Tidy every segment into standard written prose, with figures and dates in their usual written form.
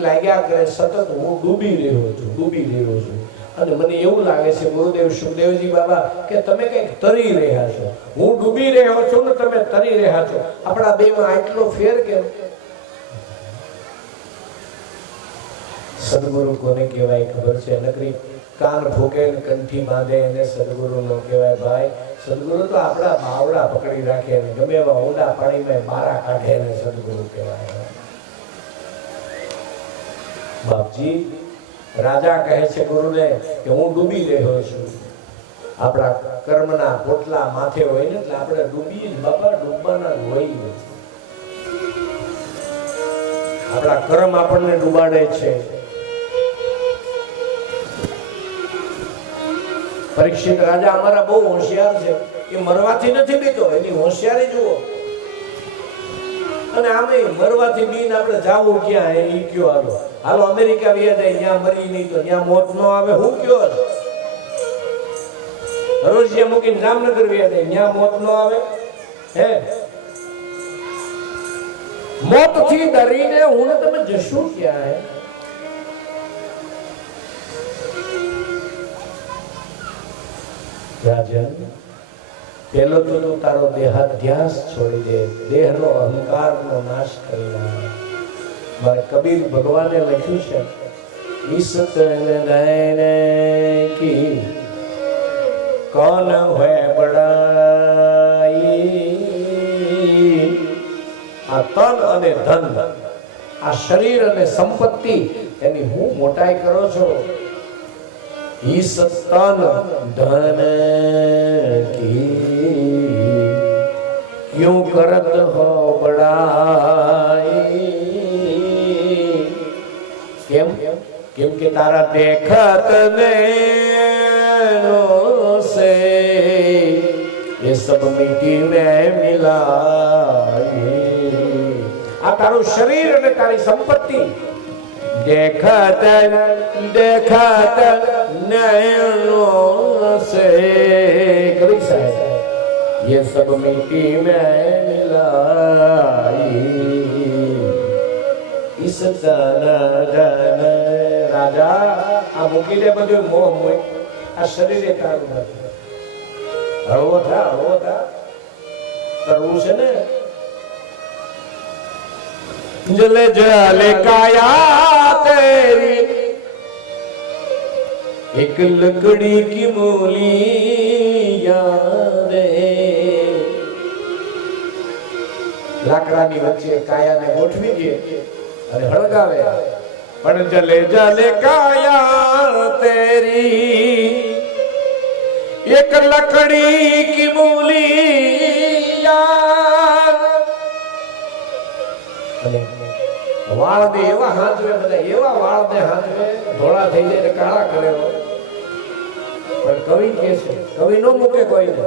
લાગ્યા કરે સતત હું ડૂબી રહ્યો છું અને મને એવું લાગે છે ગુરુદેવ સુખદેવજી બાબા કે તમે કંઈક તરી રહ્યા છો, હું ડૂબી રહ્યો છું ને તમે તરી રહ્યા છો, આપણા બેમાં આટલો ફેર કેમ? સદગુરુ કોને કહેવાય ખબર છે? નકરી કાન ભોગે ને કંઠી બાંધે એને સદગુરુ નો કહેવાય ભાઈ. સદગુરુ તો આપણા બાવડા પકડી રાખે ને ગમે એવા ઊંડા પાણીમાં બારા કાઢે ને સદગુરુ કહેવાય. બાપજી રાજા કહે છે ગુરુને કે હું ડૂબી રહ્યો છું. આપણા કર્મના પોટલા માથે હોય ને એટલે આપણે ડૂબીએ જ બાપા, ડૂબવાના હોય. આપણા કર્મ આપણને ડૂબાડે છે. પરીક્ષિત રાજા અમારા બહુ હોશિયાર છે, એ મરવાથી નથી બીતો, એની હોશિયારી જુઓ. અને આમે મરવાથી બીન આપણે જાવું ક્યાં? એ કયો હાલો અમેરિકા વ્યા જાય, ત્યાં મરી નહીં તો ત્યાં મોત ન આવે. હું કયો રોજિયા મૂકીને જામનગર વ્યા જાય, ત્યાં મોત ન આવે? હે મોત થી ડરીને હું ને તમે જશું ક્યાં? રાજન પેલો તો તું તારો દેહાધ્યાસ છોડી દે, દેહનો અહંકારનો નાશ કરી નાખ. મારે કબીર ભગવાને લખ્યું છે, ઈસત નયને કી કોન હોય બડાઈ. આ તન અને ધન, આ શરીર અને સંપત્તિ, એની હું મોટાઈ કરો છો? ઈસ તન ધન की क्यों करत हो बड़ाई. केम केम के तारा देखत नैनो से ये सब मिट्टी में मिलाई. आ तारू शरीर અને તારી સંપત્તિ देखत देखत नैनों से कभी साहब ये सब मिट्टी में मिलाई. इस तन जन राजा આ મૂકી દે બધું મોહ મોહ. આ શરીર એ તારું નથી. હળવો થા કરવું છે ને. जले जले काया तेरी एक लकड़ी की मूली यादे. लाकડાની વચ્ચે કાયાને ગોઠવી દે અને હળગાવે. પણ જલે જલે કાયા તેરી એક લકડી की मूली याद. વાળ દે એવા હાથવે, બધા એવા વાળ દે હાથવે ધોળા થઈ જાય ને કાળા કરે. પણ કવિ કે છે, કવિ નો મૂકે કોઈને.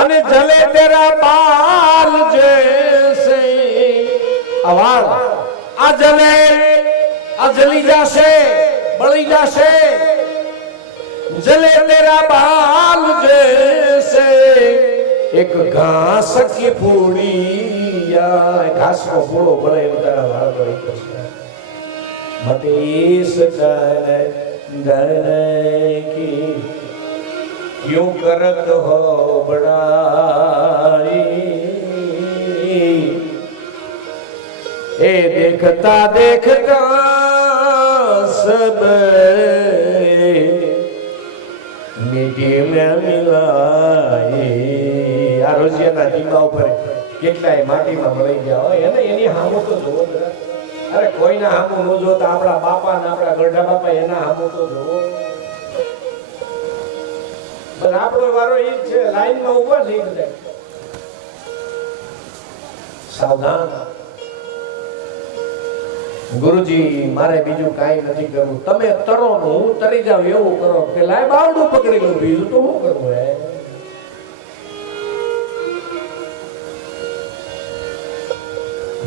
અને જલે તેરા બાલ જૈસે આ વાળ આ જલે આ જલી જાશે, બળી જાશે. જલે તેરા બાલ જૈસે એક ઘાસ की फूड़ी. घास को फूलो बड़े उतारा वाला बड़ी कृष्ण मते इस गण की क्यों करत हो बड़ाई. ए देखता देखता सब मिट्टी में मिलाई. આ રોજિયાના જીવા ઉપર કેટલાય માટીમાં મળી ગયા હોય એને એની હામો તો જોવો. અરે કોઈના હામો ન જોતા આપણા બાપા ને આપણા ગઢા બાપા એના હામો તો જોવો. બસ આપણો વારો ઈ છે, લાઈનમાં ઊભા થઈ બધા. સાવધાન. ગુરુજી મારે બીજું કાંઈ નથી કરવું, તમે તરો ને હું તરી જાવ એવું કરો. કે લાય બાવડું પકડી લો, બીજું તો શું કરવું? હે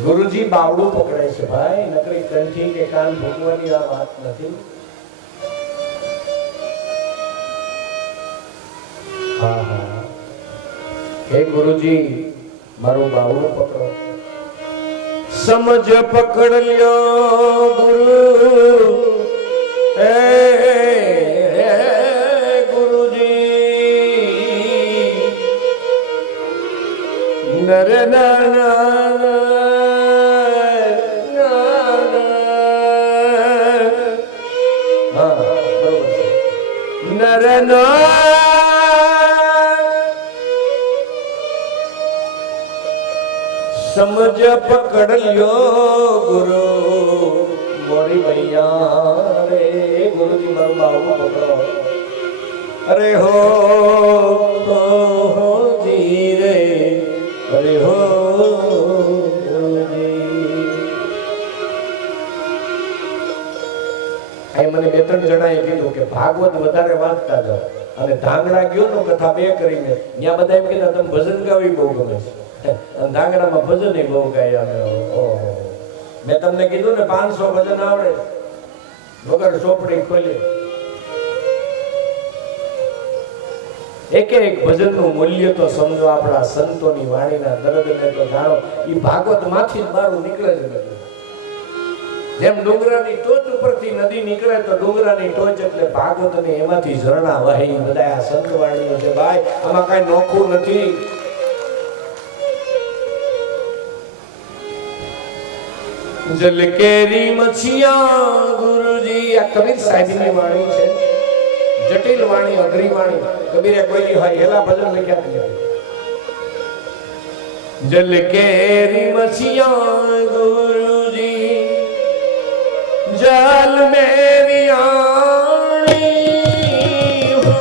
ગુરુજી બાવડું પકડે છે ભાઈ, નકરી કંઠી કે કાન ભૂકવાની આ વાત નથી. હા હા હે ગુરુજી મારું બાવડું પકડો. સમજ પકડ લ્યો ગુરુ હે ગુરુજી નર સમજ પકડ લ્યો ગુરુ મોરી ભૈયા રે ગુરુજી મારું બાબુ પકડો અરે હો જી રે અરે હો મને બે ત્રણ જણાએ કીધું કે ભાગવત વધારે વાંચતા જાઓ અને ધાંગડા ગયો નો કથા બે કરીને ત્યાં બધા એમ કીધા તમે ભજન ગાવી બહુ ગમે છે અને ધાંગડામાં ભજન બહુ ગાય મેં તમને કીધું ને 500 ભજન આવડે વગર ચોપડી ખોલી એક એક ભજન નું મૂલ્ય તો સમજો આપણા સંતોની વાણીના દર્દને તો જાણો એ ભાગવત માંથી જ મારું નીકળે છે જેમ ડુંગરાની ટોચ ઉપરથી નદી નીકળે તો ડુંગરાની ટોચ એટલે ભાગવતની એમાંથી ઝરણા વહે બધા આ સંતવાણીઓ છે ભાઈ આમાં કઈ નોખું નથી જલ કેરી મછિયા ગુરુજી આ કબીર સાહેબની વાણી છે જટિલ વાણી અઘરી વાણી કબીરે કોઈની હોય હેલા ભજન લખ્યા નથી જલ કેરી મછિયા ગુરુજી जल मेरी आनी हो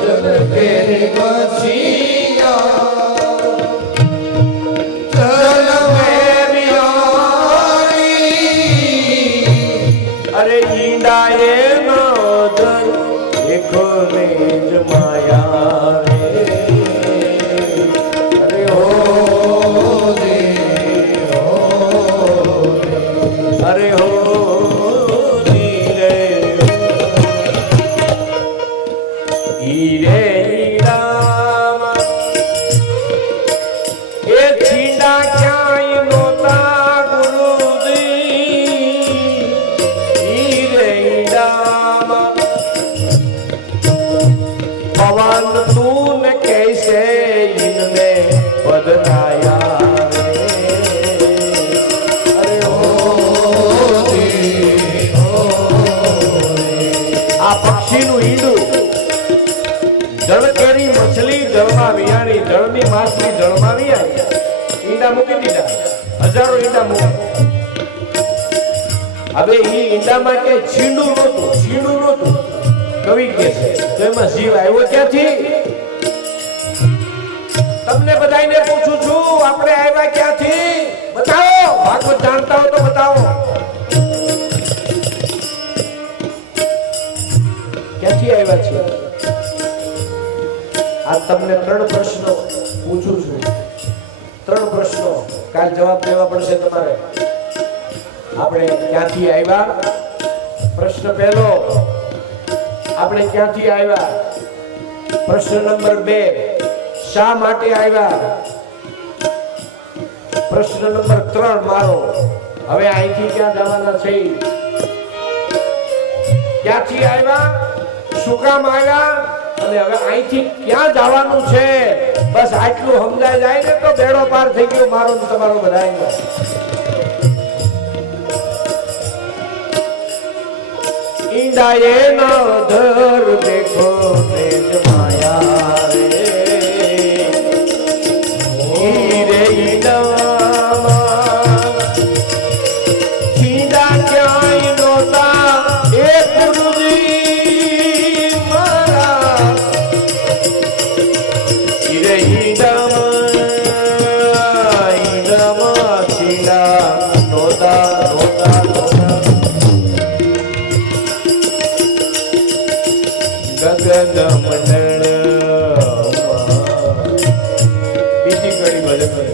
जल तेरी मछिया जल मेरी आनी अरे ईंडा ये नोदर देखो ने जमाया रे अरे हो दे अरे हो रे हीरे राम ए छींडा क्याई नोता गुरुजी हीरे राम पवन तूने कैसे इनमें बदलाया પક્ષીનું ઈંડું જળ કેરી મછલી જળમાં વિયાણી જળની માછલી જળમાં વિયાણી ઈંડા મૂકી દીધા હજારો ઈંડા મૂકી હવે ઈ ઈંડામાં કે છીંડું નહોતું કવિ કે છે તો એમાં જીવ આવ્યો ક્યાંથી તમને બધાને પૂછું છું આપણે આવ્યા ક્યાંથી બતાવો ભાગવત જાણતા હો તો બતાવો ક્યાંથી આવ્યા છે આ તમને 3 પ્રશ્નો પૂછું છું 3 પ્રશ્નો કાલ જવાબ દેવા પડશે તમારે આપણે ક્યાંથી આવ્યા પ્રશ્ન પહેલો આપણે ક્યાંથી આવ્યા પ્રશ્ન નંબર 2 શા માટે આવ્યા પ્રશ્ન નંબર 3 મારો હવે અહીંથી ક્યાં જવાના છે ક્યાંથી આવ્યા શું કામ આવ્યા અને હવે અહીંથી ક્યાં જવાનું છે બસ આટલું સમજાય જાય ને તો બેડો પાર થઈ ગયો મારો ને તમારો બધાયનો ઈંડાએ ન ધર દેખો ને જમાયા રે હીરે ઈંડામાં છીંડા ક્યાંય નહોતા એ ગુરુજી મારા હીરે ઈંડામાં છીંડા નહોતા ગગન મંડળ બીજી કડી ભજન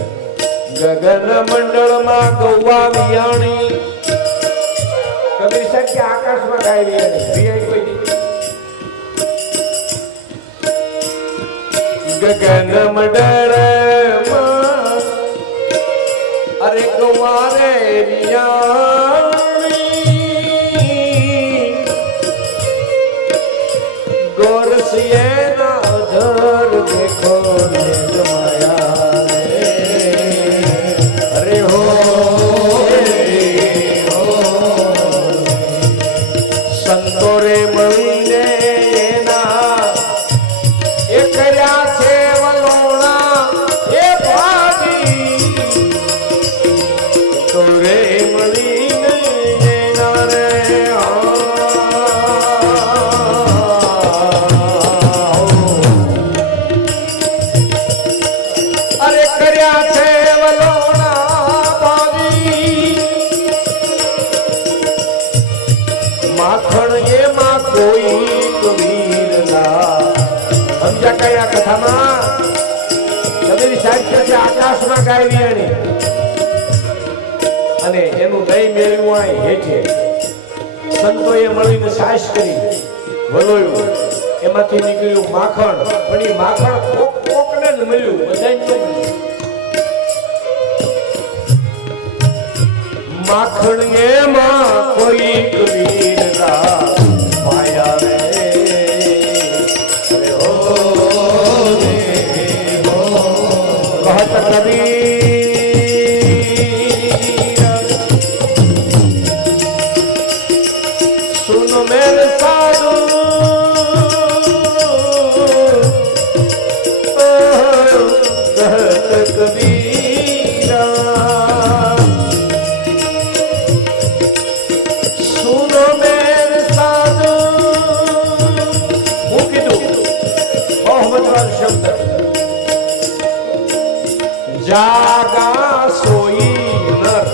ગગન મંડળ માં ગૌવા વિયાણી કબીર સાહેબ કે આકાશમાં ગાય વિયાણી કોઈ ગગન મંડળ માં અરે માખણ એમાં કોઈ વીરના સમજા કઈ આ કથામાં કબીર સાહેબ છે આકાશમાં ગાય વિયાણી અને એનું દહીં મેળવ્યું અહીં હેઠે સંતોએ મળીને સાસ કરી વલોયું એમાંથી નીકળ્યું માખણ પણ એ માખણ કોકને જ મળ્યું બધાને માખણ એમાં કોઈ વીરના માયા રે હો કહત કબીર સુન મેરે સાધુ કહત કબીર સુનો મેરે સાધુ હું કીધું બહુ મજેદાર શબ્દ જાગા સોઈ નર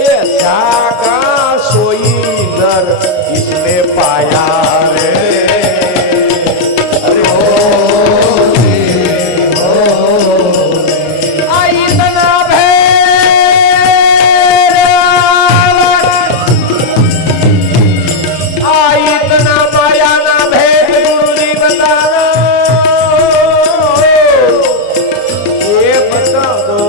એ જાગા સોઈ નર इसने पाया रे अरे हो आई तना आई तना माया ना भेद गुरुजी बताना ये बता दो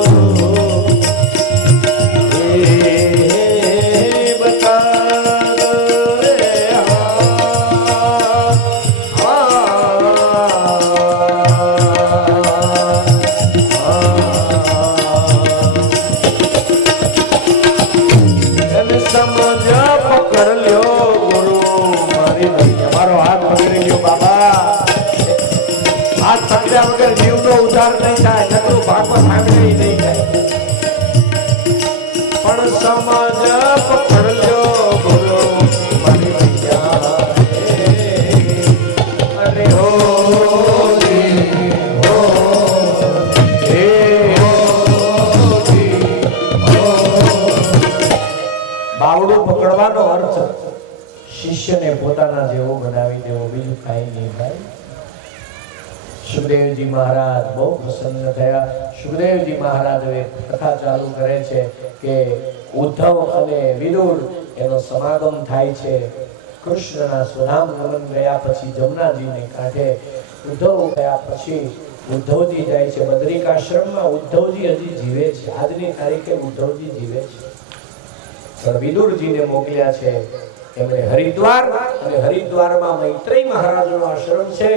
ઉધાર નહીં થાય નકરું ભાગવત સાંભળી નહીં થાય પણ સમજ પકડજો બોલો મારી ભૈયા અરે હો બાવડું પકડવાનો અર્થ શિષ્યને પોતાના જેવો બનાવી દેવો બીજું કાંઈ નહીં ભાઈ સુખદેવજી મહારાજ બહુ પ્રસન્ન થયા સુખદેવજી મહારાજ કથા ચાલુ કરે છે કે ઉદ્ધવ અને વિદુર એનો સમાગમ થાય છે કૃષ્ણના સ્વધામ ગમન ગયા પછી જમનાજીને કાંઠે ઉદ્ધવ ગયા પછી ઉદ્ધવજી જાય છે બદ્રિકાશ્રમમાં ઉદ્ધવજી હજી જીવે છે આજની તારીખે ઉદ્ધવજી જીવે છે પણ વિદુરજીને મોકલ્યા છે એમણે હરિદ્વાર અને હરિદ્વારમાં મૈત્રેય મહારાજનો આશ્રમ છે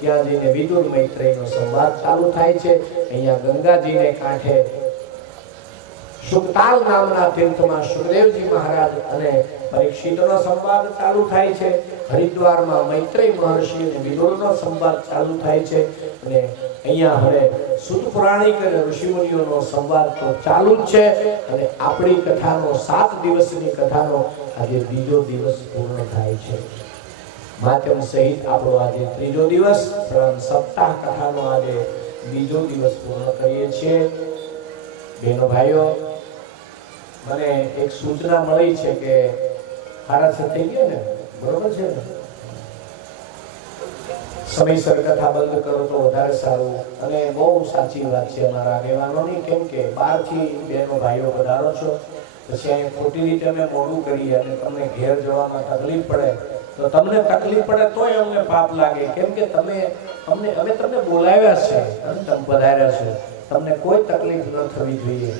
ત્યાં જઈને વિદુર મૈત્રેયનો સંવાદ ચાલુ થાય છે અહીંયા ગંગાજીને કાંઠે સુકતાલ નામના તીર્થમાં સુખદેવજી મહારાજ અને પરીક્ષિતનો સંવાદ ચાલુ થાય છે હરિદ્વારમાં મૈત્રેય મહર્ષિ અને વિદુરનો સંવાદ ચાલુ થાય છે અને અહીંયા હવે સુત પુરાણિક અને ઋષિમુનિઓનો સંવાદ તો ચાલુ જ છે અને આપણી કથાનો 7 દિવસની કથાનો આજે બીજો દિવસ પૂર્ણ થાય છે માધ્યમ સહિત આપણો આજે ત્રીજો દિવસ પણ સપ્તાહ કથાનો આજે બીજો દિવસ પૂર્ણ કરીએ છીએ બહેનો ભાઈઓ મને એક સૂચના મળી છે કે સારા થઈ ગયા ને બરોબર છે ને સમયસર કથા બંધ કરો તો વધારે સારું અને બહુ સાચી વાત છે અમારા આગેવાનોની કેમ કે બહારથી બહેનો ભાઈઓ પધારો છો પછી અહીં ખોટી રીતે અમે મોડું કરીએ અને તમને ઘેર જવામાં તકલીફ પડે તો તમને તકલીફ પડે તોય અમને પાપ લાગે કેમ કે તમે અમે તમને બોલાવ્યા છે અને તમે પધાર્યા છો તમને કોઈ તકલીફ ન થવી જોઈએ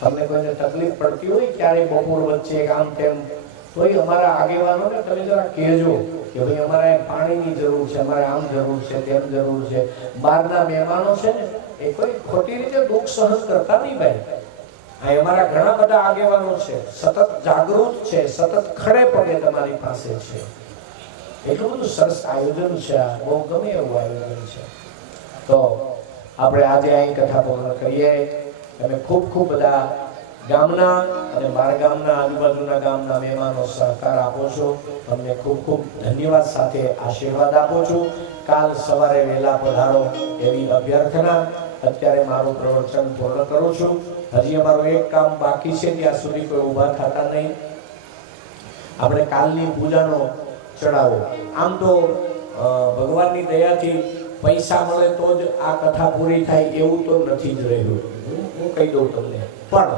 તમને કોઈને તકલીફ પડતી હોય ક્યારે બપોર વચ્ચે આમ તેમ તોય અમારા આગેવાનોને તમે જરા કહેજો કે ભાઈ અમારે પાણીની જરૂર છે અમારે આમ જરૂર છે તેમ જરૂર છે બહારના મહેમાનો છે ને એ કોઈ ખોટી રીતે દુઃખ સહન કરતા નહીં ભાઈ આ અમારા ઘણા બધા આગેવાનો છે સતત જાગૃત છે સતત ખડે પગે તમારી પાસે છે એટલું બધું સરસ આયોજન છે બહુ ગમે એવું આયોજન છે તો આપણે આજે અહીં કથા પૂર્ણ કરીએ તમે ખૂબ ખૂબ બધા ગામના અને મારા ગામના આજુબાજુના ગામના મહેમાનો સહકાર આપો છો તમને ખૂબ ખૂબ ધન્યવાદ સાથે આશીર્વાદ આપું છું કાલ સવારે વહેલા પધારો એવી અભ્યર્થના અત્યારે મારું પ્રવચન પૂર્ણ કરું છું હજી અમારું એક કામ બાકી છે ત્યાં સુધી કોઈ ઊભા થતા નહીં આપણે કાલની પૂજાનો ચડાવો. આમ તો ભગવાનની દયાથી પૈસા મળે તો જ આ કથા પૂરી થાય એવું તો નથી જ રહ્યું. હું કહી દઉં તમને. પણ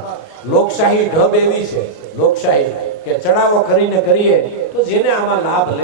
લોકશાહી ઢબ એવી છે, લોકશાહી કે ચડાવો કરીને કરીએ તો જેને આમાં લાભ લે